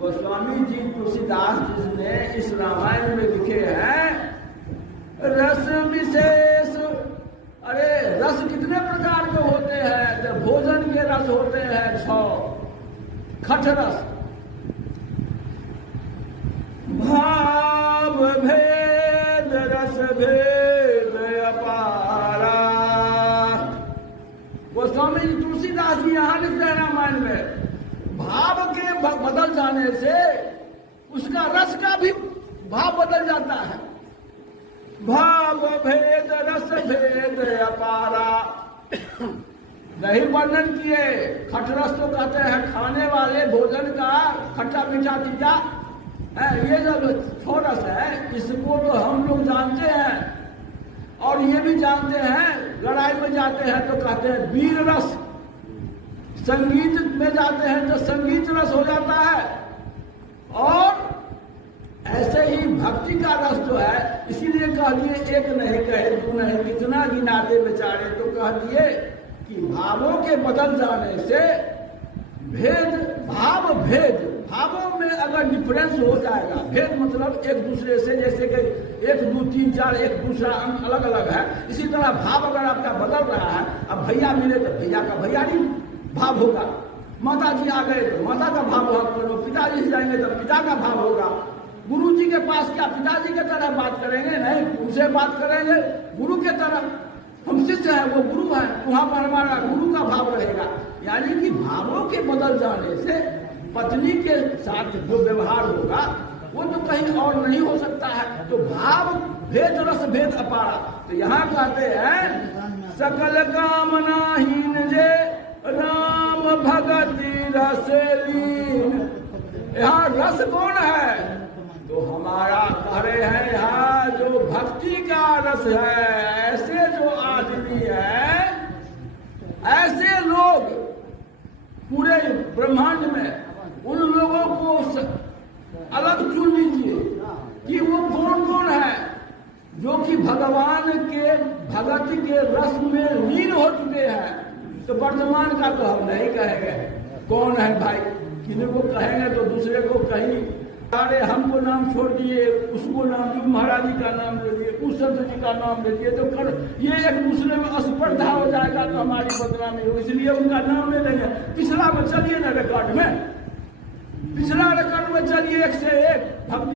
गोस्वामी जी तुलसीदास जिसने इस रामायण में लिखे हैं रस विशेष। अरे रस कितने प्रकार के होते हैं? तो भोजन के रस होते हैं 6। खट रस, भाव भेद रस भेद अपारा। गोस्वामी जी तुलसीदास जी यहां लिखते हैं रामायण में भाव के बदल जाने से उसका रस का भी भाव बदल जाता है। भाव भेद रस भेद अपारा। नहीं वर्णन किए। खट रस तो कहते हैं खाने वाले भोजन का खट्टा मीठा तीखा है। ये जो रस है इसको तो हम लोग जानते हैं और ये भी जानते हैं। लड़ाई में जाते हैं तो कहते हैं वीर रस, संगीत में जाते हैं तो संगीत रस हो जाता है। और ऐसे ही भक्ति का रस जो है, इसीलिए कह दिए एक नहीं कहे दो नहीं कितना गिनाते बेचारे, तो कह दिए कि भावों के बदल जाने से भेद, भाव भेद, भावों में अगर डिफरेंस हो जाएगा, भेद मतलब एक दूसरे से, जैसे कि 1 2 3 4 एक दूसरा अंक अलग अलग है, इसी तरह भाव अगर आपका बदल रहा है। अब भैया मिले तो भैया का भैयारी भाव होगा, माता जी आ गए तो माता का भाव होगा, पिताजी से जाएंगे तो पिता का भाव होगा। गुरु जी के पास क्या पिताजी के तरह बात करेंगे? नहीं, उनसे बात करेंगे गुरु के तरह। हम शिष्य हैं, वो गुरु है, वहां पर हमारा गुरु का भाव रहेगा। यानी कि भावों के बदल जाने से पत्नी के साथ जो व्यवहार होगा वो तो कहीं और नहीं हो सकता है। तो भाव भेद रस भेद अपारा। तो यहाँ कहते हैं सकल कामनाहीन जे राम भगति रस लीन। यहाँ रस कौन है? तो हमारा कह रहे हैं यहाँ जो भक्ति का रस है। ऐसे जो आदमी है, ऐसे लोग पूरे ब्रह्मांड में, उन लोगों को अलग चुन लीजिए कि वो कौन कौन है जो कि भगवान के भगति के रस में लीन हो चुके हैं। तो वर्तमान का तो हम नहीं कहेंगे कौन है भाई, किसी को कहेंगे तो दूसरे को कहीं अरे हमको नाम छोड़ दिए, उसको नाम दिए, महाराज जी का नाम ले दिए, उस संत जी का नाम ले दिए, तो कर ये एक दूसरे में स्पर्धा हो जाएगा तो हमारी बदनामी हो। इसलिए उनका नाम ले लेंगे। पिछला में चलिए ना रिकॉर्ड में, पिछला रिकॉर्ड में चलिए 1 से 1 भक्ति